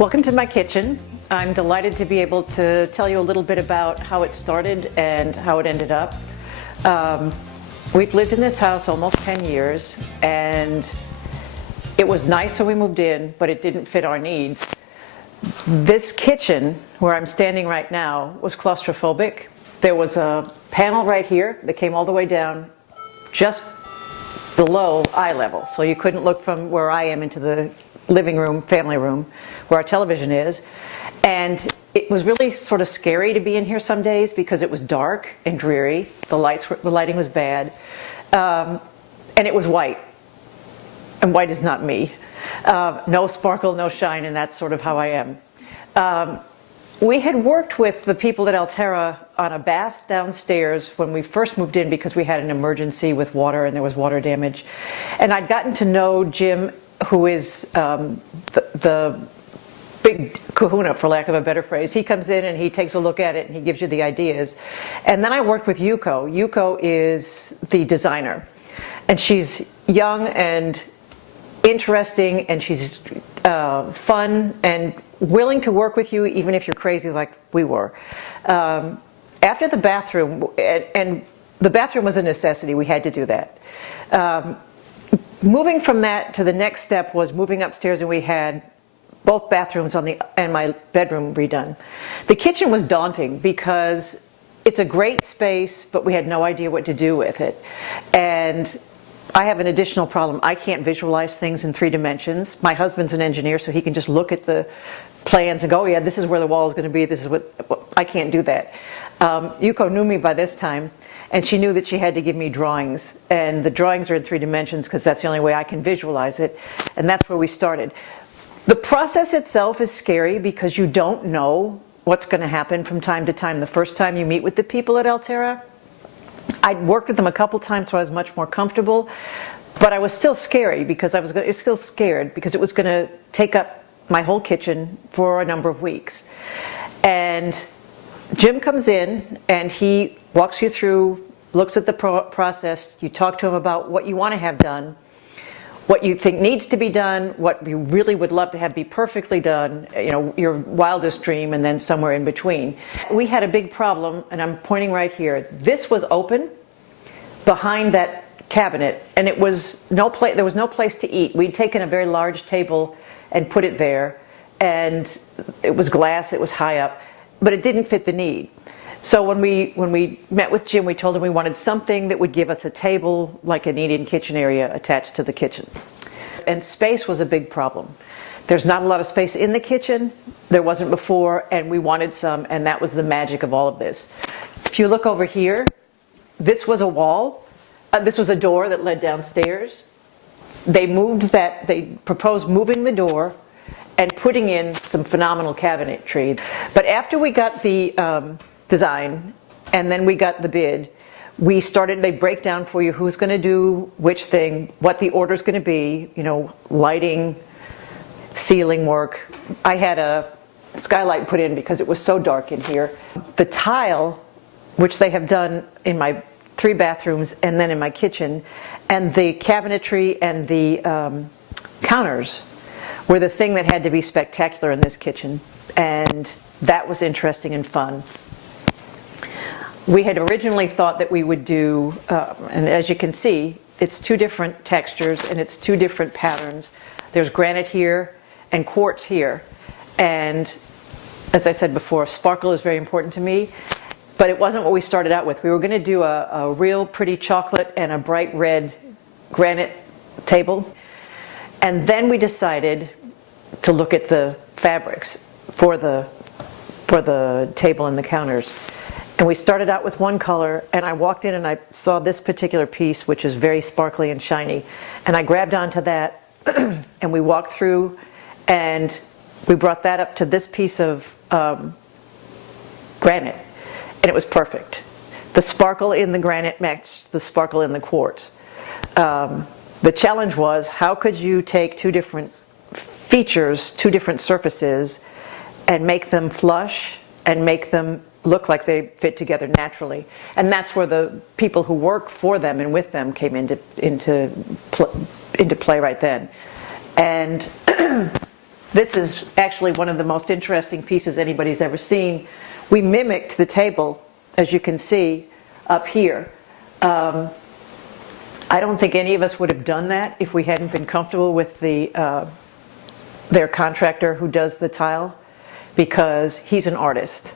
Welcome to my kitchen. I'm delighted to be able to tell you a little bit about how it started and how it ended up. We've lived in this house almost 10 years, and it was nice when we moved in, but it didn't fit our needs. This kitchen, where I'm standing right now, was claustrophobic. There was a panel right here that came all the way down just below eye level, so you couldn't look from where I am into the living room, family room, where our television is. And it was really sort of scary to be in here some days because it was dark and dreary. The lighting was bad, and it was white. And white is not me. No sparkle, no shine, and that's sort of how I am. We had worked with the people at Alterra on a bath downstairs when we first moved in because we had an emergency with water and there was water damage. And I'd gotten to know Jim, who is the big kahuna, for lack of a better phrase. He comes in and he takes a look at it and he gives you the ideas. And then I worked with Yuko. Yuko is the designer. And she's young and interesting, and she's fun and willing to work with you even if you're crazy like we were. After the bathroom, and the bathroom was a necessity, we had to do that. Moving from that to the next step was moving upstairs, and we had both bathrooms and my bedroom redone. The kitchen was daunting because it's a great space, but we had no idea what to do with it. And I have an additional problem. I can't visualize things in 3 dimensions. My husband's an engineer, so he can just look at the plans and go, oh yeah, this is where the wall is going to be. This is what I can't do that. Yuko knew me by this time, and she knew that she had to give me drawings. And the drawings are in 3 dimensions because that's the only way I can visualize it. And that's where we started. The process itself is scary because you don't know what's going to happen from time to time. The first time you meet with the people at Alterra, I'd worked with them a couple times, so I was much more comfortable, but I was still scary because I was still scared because it was going to take up my whole kitchen for a number of weeks. And Jim comes in and he walks you through, looks at the process. You talk to him about what you want to have done, what you think needs to be done, what you really would love to have be perfectly done, you know, your wildest dream, and then somewhere in between. We had a big problem, and I'm pointing right here. This was open behind that cabinet, and there was no place to eat. We'd taken a very large table and put it there, and it was glass, it was high up, but it didn't fit the need. So when we met with Jim, we told him we wanted something that would give us a table, like an eat-in kitchen area attached to the kitchen. And space was a big problem. There's not a lot of space in the kitchen. There wasn't before, and we wanted some, and that was the magic of all of this. If you look over here, this was a wall. This was a door that led downstairs. They proposed moving the door and putting in some phenomenal cabinetry. But after we got the design, and then we got the bid, they break down for you who's going to do which thing, what the order's going to be, you know, lighting, ceiling work. I had a skylight put in because it was so dark in here. The tile, which they have done in my 3 bathrooms and then in my kitchen, and the cabinetry and the counters were the thing that had to be spectacular in this kitchen, and that was interesting and fun. We had originally thought that we would do, and as you can see, it's 2 different textures and it's 2 different patterns. There's granite here and quartz here. And as I said before, sparkle is very important to me, but it wasn't what we started out with. We were going to do a real pretty chocolate and a bright red granite table. And then we decided to look at the fabrics for the table and the counters. And we started out with one color, and I walked in and I saw this particular piece, which is very sparkly and shiny. And I grabbed onto that, and we walked through, and we brought that up to this piece of granite, and it was perfect. The sparkle in the granite matched the sparkle in the quartz. The challenge was, how could you take 2 different features, 2 different surfaces, and make them flush and make them look like they fit together naturally? And that's where the people who work for them and with them came into play right then. And This is actually one of the most interesting pieces anybody's ever seen. We mimicked the table, as you can see up here. I don't think any of us would have done that if we hadn't been comfortable with their contractor who does the tile, because he's an artist.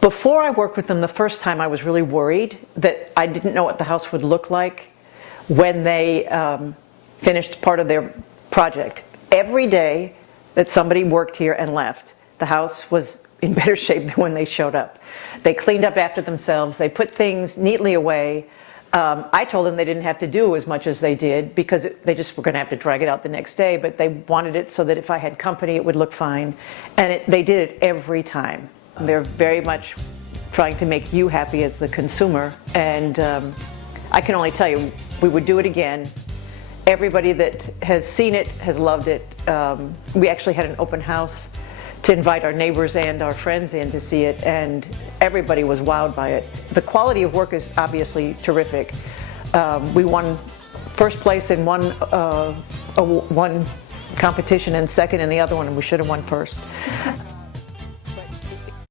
Before I worked with them the first time, I was really worried that I didn't know what the house would look like when they finished part of their project. Every day that somebody worked here and left, the house was in better shape than when they showed up. They cleaned up after themselves, they put things neatly away. I told them they didn't have to do as much as they did because they just were going to have to drag it out the next day, but they wanted it so that if I had company it would look fine, and they did it every time. They're very much trying to make you happy as the consumer, and I can only tell you, we would do it again. Everybody that has seen it has loved it. We actually had an open house to invite our neighbors and our friends in to see it, and everybody was wowed by it. The quality of work is obviously terrific. We won first place in one competition and second in the other one, and we should have won first.